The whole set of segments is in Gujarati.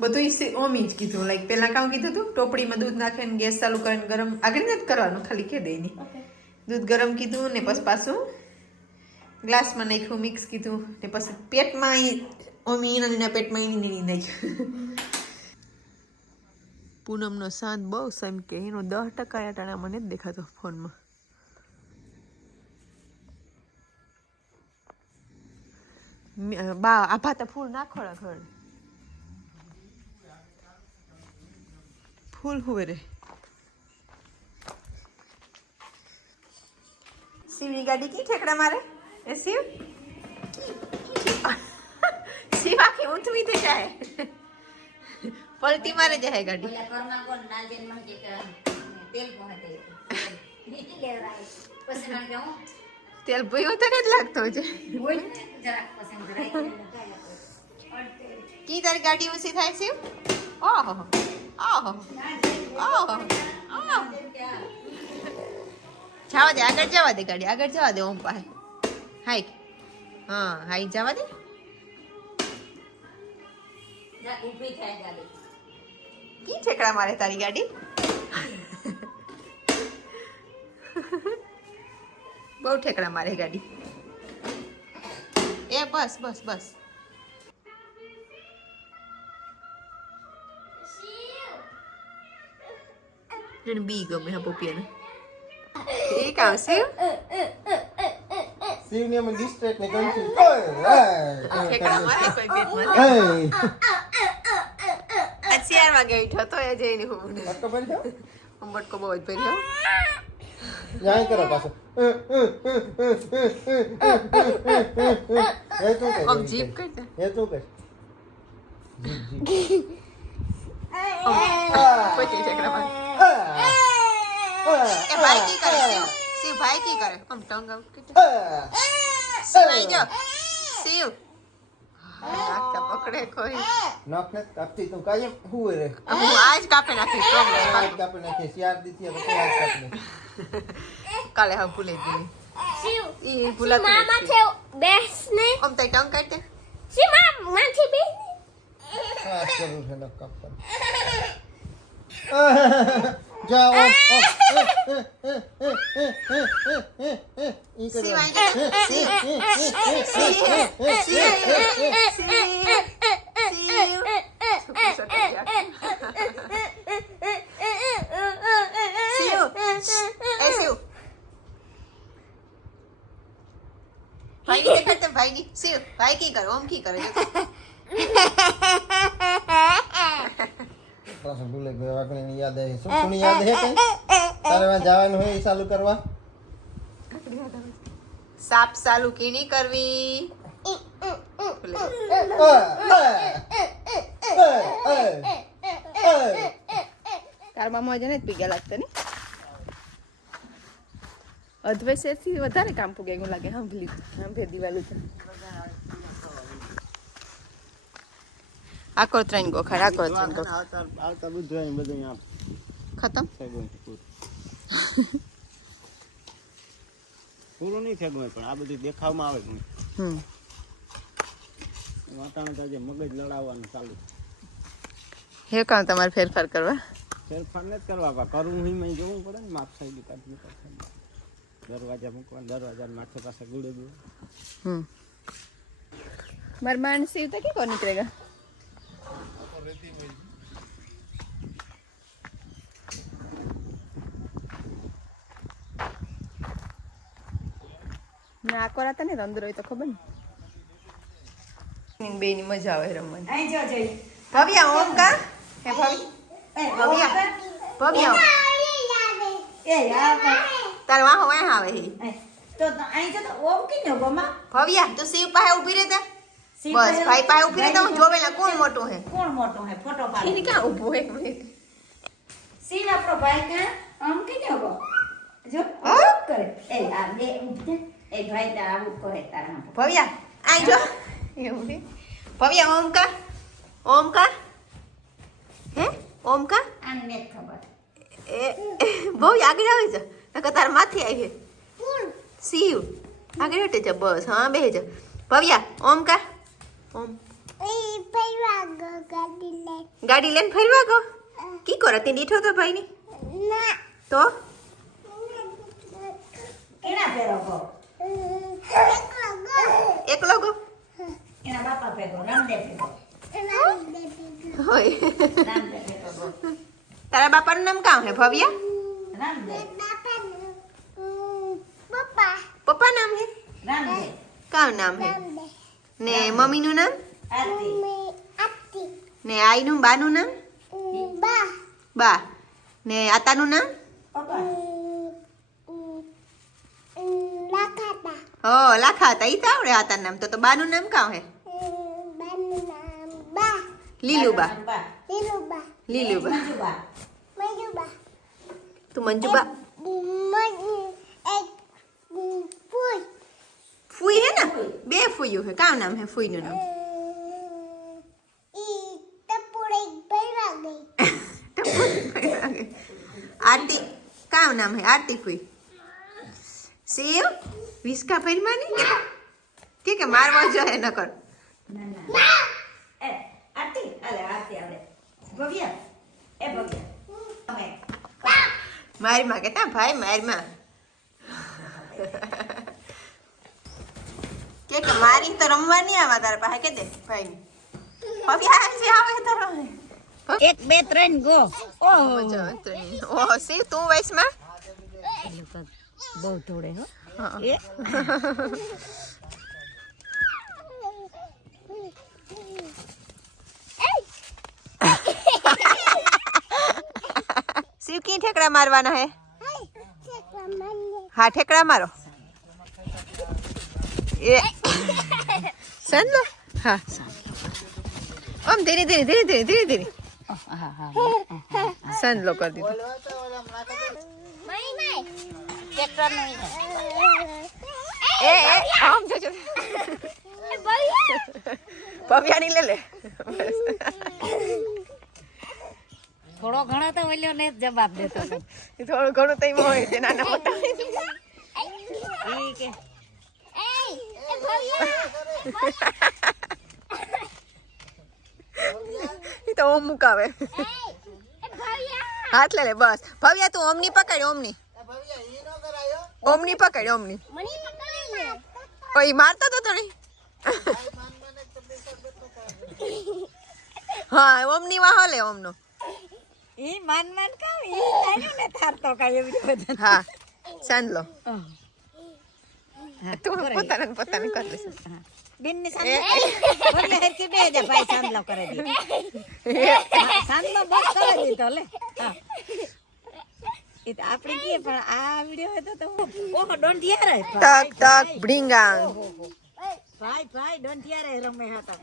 બધું ઓમી જ કીધું. લાઈક પેલા કામ કીધું તું ટોપડીમાં દૂધ નાખીને ગેસ ચાલુ કરીને ગરમ આગળ નથી કરવાનું, ખાલી કે દઈ દૂધ ગરમ કીધું ને પછી પાછું ગ્લાસમાં નાખ્યું મિક્સ કીધું ને પછી પેટમાં ઓમી એના પેટમાં એની નાખ્યું. પૂનમનો શાંત બહુ સમ કે એનો 10% અટાણા મને જ દેખાતો ફોનમાં. બા આભા તો ફૂલ નાખો ઘર ફૂલ હુવે રે. શિવની ગાડી કી ઠેકડા મારે એ શિવ શિવ આખી ઊંચવી થઈ જાય પલટી મારે જાય ગાડી. તેલ ભયો તો જ લાગતો છે. કી તારી ગાડી ઊંચી થાય શિવ? ઓહો ઓહો ઓહો જવા દે, આગળ જવા દે ગાડી, આગળ જવા દે. ઓમ પાસે હાઈ, હા હાઈ જવા દે. કી ઠેકડા મારે તારી ગાડી? બહુ ઠેકડા મારે ગાડી. એ બસ બસ બસ. બી ગમે હા પપ્પીને. એ કામ શિવ શિવને અમે ડિસ્ટ્રેક્ટ ને કન્ફ્યુઝ ઠેકડા મારે કોઈ પેટમાં. આ 4 વાગે ઉઠ્યો તો એ જઈને હું બટકો ભરી જાઓ. બટકો બહુ જ ભર્યો. જાય કરો પાછો એ તું કે આમ જીપ કરતા એ તું કે પછી ઠેકડા મારે. એ ભાઈ કી કરે શિવ? શિવ ભાઈ કી કરે? આમ ટંગ આઉટ કે શિવ આઈ જો શિવ નાખતા પકડે કોઈ નખ ને કાપતી તું કાયમ હુએ રે. હું આજ કાપે નાખી આજ કાપી નાખી શિયાર દીધી તો આજ કાપી નાખી. કાલે હા ભૂલે ગઈ શિવ ઈ ભૂલા મામા છે બેસ ને આમ તઈ ટંગ કાઢ દે. શિવ માથે બેસ ને આ જરૂર છે નખ કાપવાનું. જાઓ ઈ કરો. શિવ આઈ જો શિવ ભાઈ ની દેખાતે ભાઈ ની શિવ ભાઈ કી કરે ઓમ કી કરે પાછું ભૂલે ગયો વાકણીની યાદ આવી. શું કોની યાદ હે કઈ તારે વાં જવાનું હોય એ ચાલુ કરવા? સાપ ચાલુ કીની કરવી. તાર મામા જને જ પીગ્યા લાગતા ને અધવૈસેથી વધારે કામ પૂગે એવું લાગે. હા ભૂલી આમ ફેર દિવાલું છે. આકો ત્રણ ગોખર આકો ત્રણ ગોખર આવતા બધું બધું આમ ખતમ. પૂરું નહીં ફેગવે પણ આ બધું દેખાવમાં આવે. વાતાવરણ તો આજે મગજ લડાવવાનું ચાલુ. હે કામ તમારે ફેરફાર કરવા? ફેરફાર નથી કરવા પણ કરવું હોય મેં જોવું પડે ને. માપ સાઈડ કાઢવી પડે. દરવાજા મૂકવા દરવાજા માથે પાસે ગુડે દે. માર માનસી તો કે કોણ નીકળેગા? ના કોરાતા ને અંદર હોય તો ખબર ને બે ની મજા આવે રમવાની. અહીં જો જઈ ભવ્યા ઓમ કા હે ભવ્યા ભવ્યા એ યાર તાર વાહ વાહ આવે હે તો અહીં જો તો ઓમ કે ન ગોમા ભવ્યા તું શિવ પાસે ઊભી રહેતા બસ ભાઈ પાસે ઊભી રહેતા હું જોવેલા કોણ મોટો હે કોણ મોટો હે ફોટો પાડ એને ક્યાં ઊભો હે સીન આપણો ભાઈ કા આમ કે ન ગો જો કરે એ આ બે ઉઠે એ ભાઈ તાર આવું કરે તારા ભવ્યા આઈ જો એવું હે ભવ્યા ઓમ કા હે ઓમ કા આને ને ખબર એ બહુ આગળ આવે છે નકર તાર માથે આવી શિવ આગળ હટે છે બસ હા બે છે ભવ્યા ઓમ કા ઓમ ગાડી લઈને ફરવા ગો કી કરો તે દીઠો તો ભાઈ ની તો કેના ફેરો ગો એકલો ગો એના બાપા ભેગો રામદેવ ભેગો હોય રામદેવ ભેગો ગો તારા બાપાનું નામ કામ હે ભવ્યા રામદેવ પપ્પા નામ હે રામદેવ કામ નામ હે ને મમ્મીનું નામ આરતી ને આઈનું બાનું નામ બા ને આતાનું નામ પપ્પા હો લાખા હતા ઈ તો આવડે આતાનું નામ તો બાનું નામ કામ હે લીલુબા લીલુબા મંજુબા તું મંજુબા ફૂઈ હે ને બે ફૂયું હે કામ નામ હે ફૂઈનું નામ आरती का नाम है आरती फुई सेव विस्का परिमानी के मारवा जो है न कर એ આરતી અલે આરતી આવડે ભવ્ય એ ભવ્ય અમે मारी मां कहता भाई मारी मां के मारी तो रमवा नहीं आवा तारे पासे के दे भाई अभी आ से आवे तो रमे 1 2 3 ગો ઓહો મજા આવતી ઓહો સી તું વૈસ માં બહુ થોડે હો હા એ शिव की ठेकड़ा मारवाना है हाँ ठेकड़ा मारो ये सन लो हाँ हम धीरे धीरे धीरे धीरे धीरे धीरे सन लो कर दी ए हम जो पविया नहीं ले ले થોડો ઘણો તો ઓલ્યો ને જવાબ દેતો હતો થોડું ઘણું તો એમાં હોય છે નાના મોટા ઈ કે એ તો ઓમ મુકાવે હાથ લે લે બસ ભવ્યા તું ઓમની પકડ ઓમની ઓમની પકડ ઓમની ઓય મારતો તો તને હા ઓમની વાહ લે ઓમનો ઈ માન માન કાવ ઈ તાર્યું ને થારતો કાય એવી બધું હા સાંજ લો તું પોતાને કર લેશે બિન ની સામે બોલે હરકી બે જા ભાઈ સાંદલો કરે દી સાંદલો બસ કરે દી તો લે હા ઈ તો આપણે કે પણ આ વિડિયો હતો તો ઓહો ડોન્ટ હિયર ટક ટક બ્રિંગાંગ ભાઈ ભાઈ ડોન્ટ હિયર રમે હતા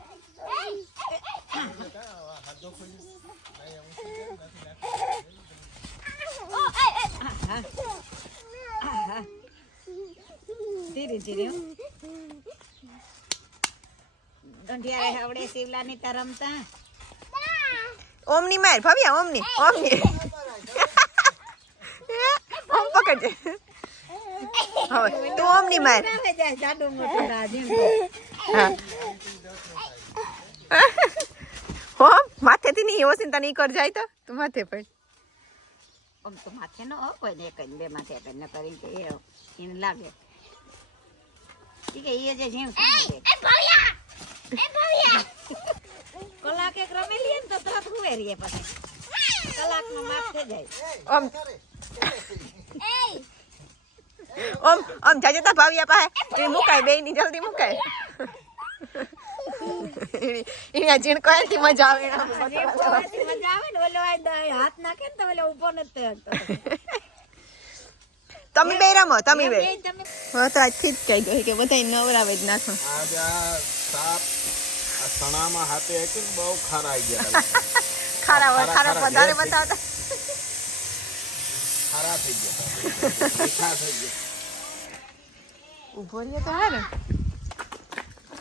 ધીરે ધીરે ડોંઢિયા આવડે શિવલાની તા રમતા ઓમની માર ભવ્યા ઓમની ઓમ પકડજે હવે તું ઓમની માર જાડુ મોટું રાજીવ હા ઓમ માથેથી નહીં ઓસિંતા નહીં કર જાય તો તું માથે પડ આમ તો માથે ન હો કોઈ ને કઈ બે માથે કઈ ન કરી કે એને લાગે ઠીક એ જે જીવ કલાક એક રમી લઈએ ને તો તરત હુએ રહીએ પછી કલાકમાં માફ થઈ જાય ઓમ ઓમ જાજે તા ભાવિયા પાસે એ મુકાય બે ની જલ્દી મુકાય એની જીણ કોઈ થી મજા આવે મજા આવે ને ઓલો હાથ નાખે ને તો ઓલો ઊભો નથી તમે બે રમો તમે બે હા તો આજથી જ કહી ગઈ કે બધા નવરાવે જ નાખો આજે આ સાપ આ સણામાં હાથે હતી ને બહુ ખારા આવી ગયા ખારા વધારે બતાવતા ખારા થઈ ગયા મીઠા થઈ ગયા ઊભો રહે તો હારે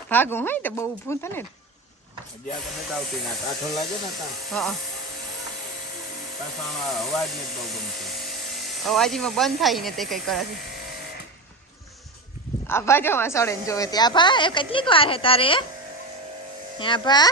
ભાગું હોય તો બહુ ઊભું થાય ને હજી આ તમે આવતી ના કાઠો લાગે ને તા હા પાછા અવાજ ને બહુ ગમતો અવાજીમાં બંધ થાય ને તે કઈ કરે છે આ બાજુમાં સડે ને જોવે ત્યાં ભા કેટલીક વાર હે તારે હા ભા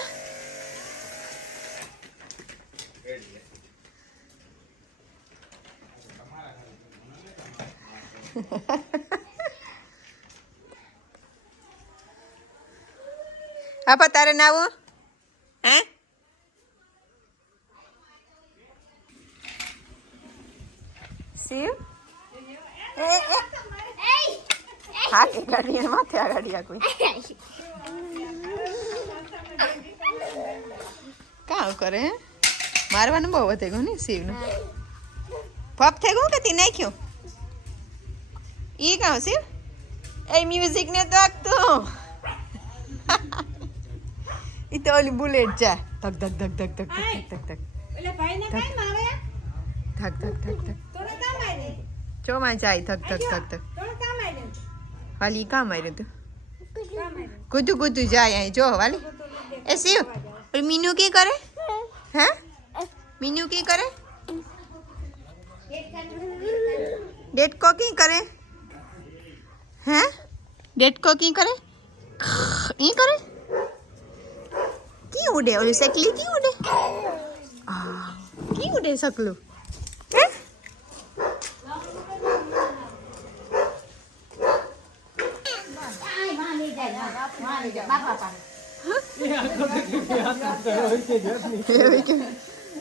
આપા તારે નાવું હે શિવ હા કે ગાડી માથે આ ગાડી આ કોઈ કામ કરે હે મારવાનું બહુ વધે ગયું ને શિવનું પપ થઈ ગયું કે તી નાખ્યું ઈ કામ શિવ એ મ્યુઝિક ને તો આગતું ઈ તો ઓલી બુલેટ જા ધક ધક ધક ધક ધક ધક ધક ધક એટલે ભાઈને કઈ મારે ધક ધક ધક ધક તોને કામ આવે ચોમાં જાય ધક ધક ધક ધક તોને કામ આવે વાલી કામ આવ્યું તું કામ આવે કૂદું કૂદું જાય અહીં જો વાલી એ શિવ ઓલી મીનુ કી કરે હે મીનુ કી કરે ડેટકો કી કરે હે ડેટકો કી કરે ઈ કરે કી ઉડે ઓલી સકલી કી ઉડે કી ઉડે સકલું હે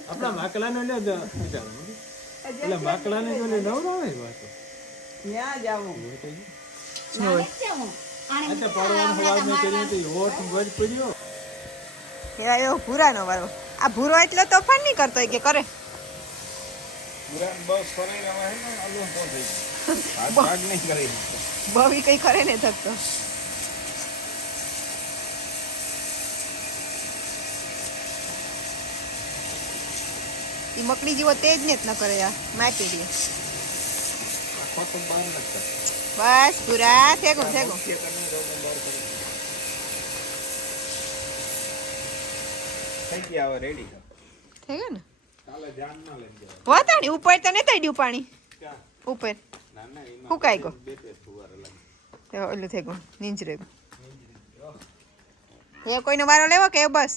આપણા માકલાને લે એટલે માકલાને જો લે નવરાવે વાતો ત્યાં જાવું જોઈ એટલે પરવાનો સવાલ મેં કર્યું તો હોટ વજ પડ્યો કેવાય ભૂરાનો વારો આ ભૂરો એટલો તોફાન નહીં કરતો હોય કે કરે પુરાન બસ ફરી રવા હે ને આલો તો થઈ હાથ ભાગ નહીં કરી બવી કઈ કરે ને થકતો ઈ મકડી જેવો તેજ ને જ ન કરે યાર માટી દે ફોટો બહાર લગતા બસ પૂરા થેગો થેગો કે તને રોગન બહાર કરી થઈ ગયા હવે રેડી થઈ ગયો ને કાલે જાન ના લઈ જાય વાતાણી ઉપર તો નતા ડ્યું પાણી ક્યાં ઉપર ના ના એમાં ફૂંકાઈ ગયો બે બે ફુવાર લાગે તો ઓલું થઈ ગયું નીંજરે એ કોઈનો વારો લેવો કે બસ